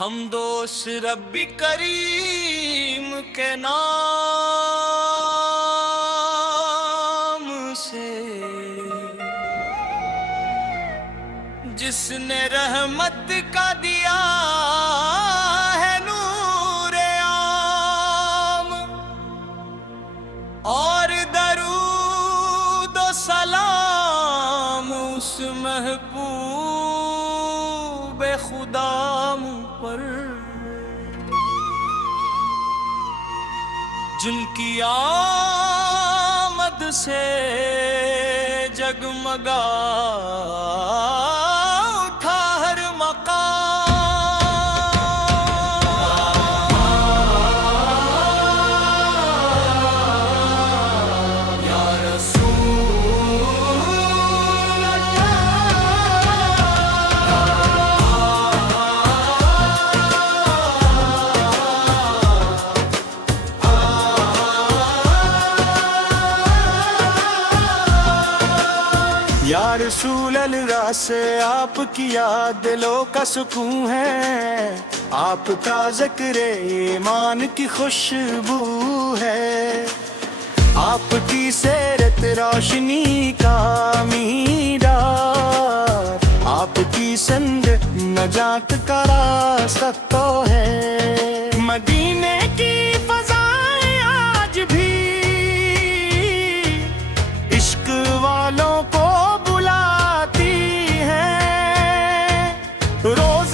ہم دوست رب کریم کے نام سے، جس نے رحمت کا دیا ہے نور عام، اور درود و سلام اس محبوب خدا پر، جن کی آمد سے جگمگا اٹھا ہر مقام۔ یا رسول یا رسول اللہ سے آپ کی یاد دلوں کا سکون ہے، آپ کا ذکر ایمان کی خوشبو ہے، آپ کی سیرت روشنی کا میرار، آپ کی سند نجات کا راستہ تو ہے۔ مدینے کی فضائیں آج بھی عشق والوں کو بلاتی ہیں، روز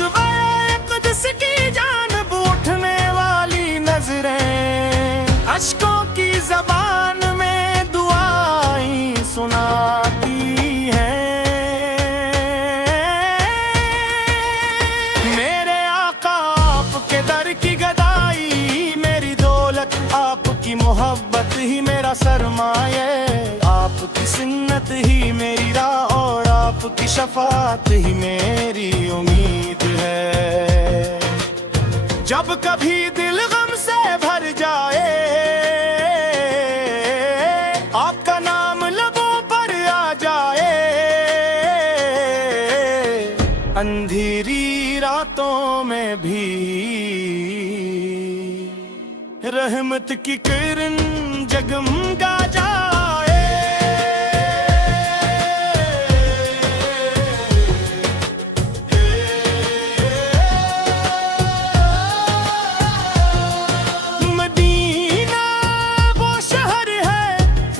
قدس کی جانب اٹھنے والی نظریں اشکوں کی زبان میں دعائیں سناتی ہیں۔ میرے آقا آپ کے در کی گدائی میری دولت، آپ کی محبت ہی میرا سرمایہ، آپ کی سنت ہی میری راہ، اور آپ کی شفاعت ہی میری امید ہے۔ جب کبھی دل غم سے بھر جائے، آپ کا نام لبوں پر آ جائے، اندھیری راتوں میں بھی رحمت کی کرن جگمگا جائے۔ مدینہ وہ شہر ہے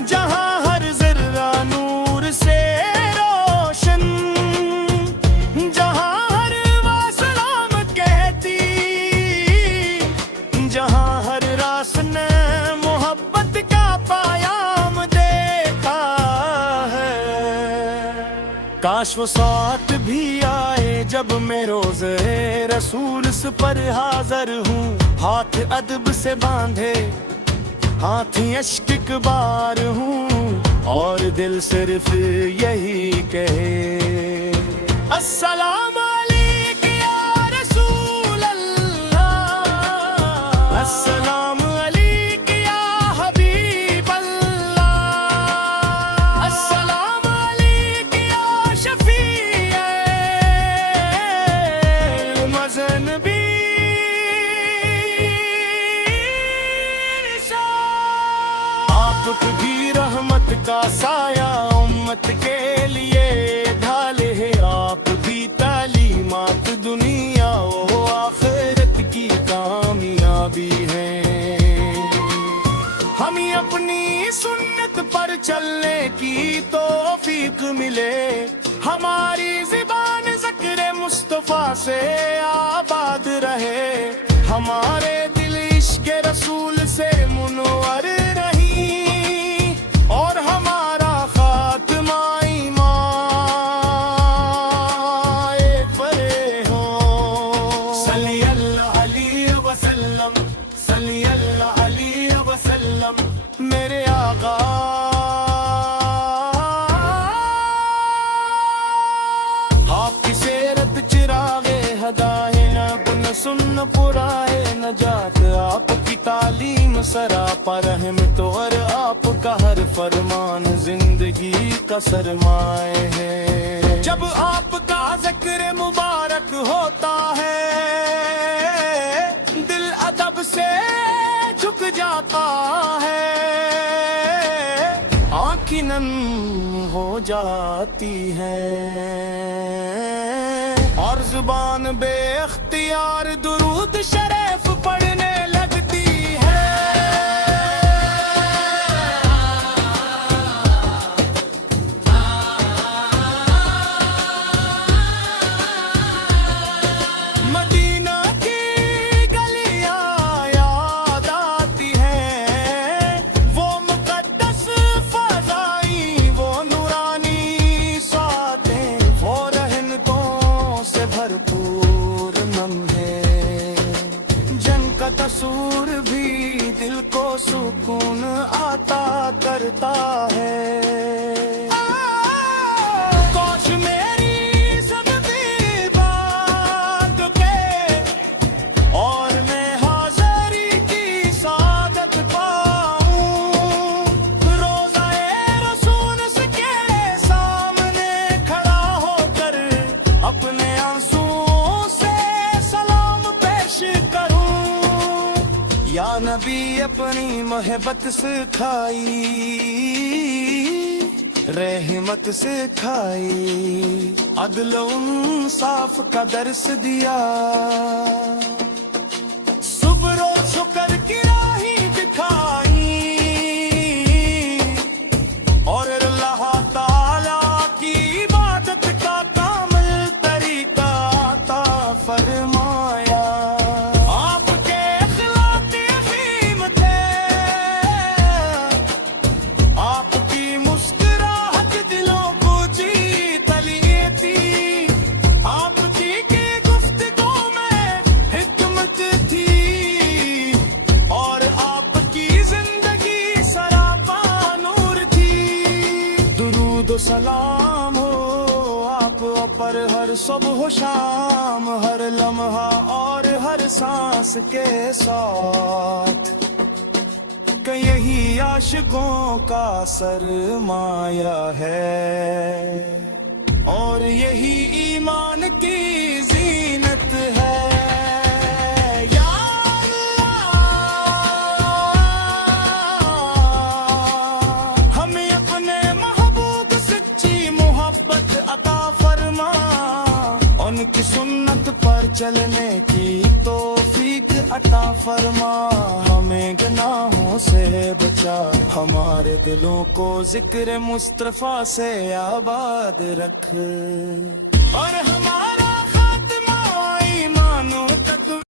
جہاں ہر ذرہ نور سے روشن، جہاں ہر واہ سلام کہتی، جہاں ہر راس نے محبت کا پیام دیکھا ہے۔ کاش وہ ساتھ بھی آئے جب میں روزے رسول پر حاضر ہوں، ہاتھ ادب سے باندھے ہاتھ اشک اکبار ہوں، اور دل صرف یہی کہے السلام علیک یا رسول اللہ، السلام علیک یا حبیب اللہ، السلام علیک یا شفیع المذنبین۔ آپ بھی رحمت کا سایہ امت کے لیے ڈھال ہے، آپ بھی تعلیمات دنیا و آخرت کی کامیابی ہیں۔ ہمیں اپنی سنت پر چلنے کی توفیق ملے، ہماری زبان ذکر مصطفیٰ سے آباد رہے، ہمارے دل عشق رسول سے منور رہیں، اور ہمارا خاتمہ ایمان پر ہو۔ صلی اللہ علیہ وسلم، صلی اللہ علیہ وسلم، میرے آقا آپ کی سیرت چراغ ہدایت، اپن سن پرائے نجات، آپ کی تعلیم سراپا رحمت، اور آپ کا ہر فرمان زندگی کا سرمایہ ہے۔ جب آپ کا ذکر مبارک ہوتا ہے رک جاتا ہے، آنکھیں نم ہو جاتی ہیں اور زبان بے اختیار درود شریف پڑھنے لگتی ہے۔ مدینہ کی گلیاں یاد آتی ہیں، وہ مقدس فضائیں، وہ نورانی ساتیں، وہ رہنتوں سے بھرپور لمحے، جن کا تصور بھی دل کو سکون عطا کرتا ہے۔ کاش میری سب بات کے اور میں حاضری کی سعادت پاؤں، روزہ رسول کے سامنے کھڑا ہو کر اپنے آنسوؤں سے سلام پیش کروں۔ یا نبی اپنی محبت سکھائی، رحمت سکھائی، عدل و انصاف کا درس دیا، صبر و شکر کی راہیں دکھائی، اور اللہ تعالیٰ کی عبادت کا کامل طریقہ عطا فرمایا۔ آپ کے اخلاق عظیم تھے، آپ کی مسکراہٹ دلوں کو جیت لیتی، آپ کی گفتگو میں حکمت تھی، اور آپ کی زندگی سراپا نور تھی۔ درود و سلام ہو آپ پر ہر صبح و شام، ہر لمحہ اور ہر سانس کے ساتھ، کہ یہی عاشقوں کا سرمایہ ہے، اور یہی ایمان کی زینت ہے۔ یا اللہ، ہمیں اپنے محبوب سچی محبت عطا فرما، ان کی سنت پر چلنے کی توفیق عطا فرما، ہمیں گناہوں سے بچا، ہمارے دلوں کو ذکر مصطفیٰ سے آباد رکھ، اور ہمارا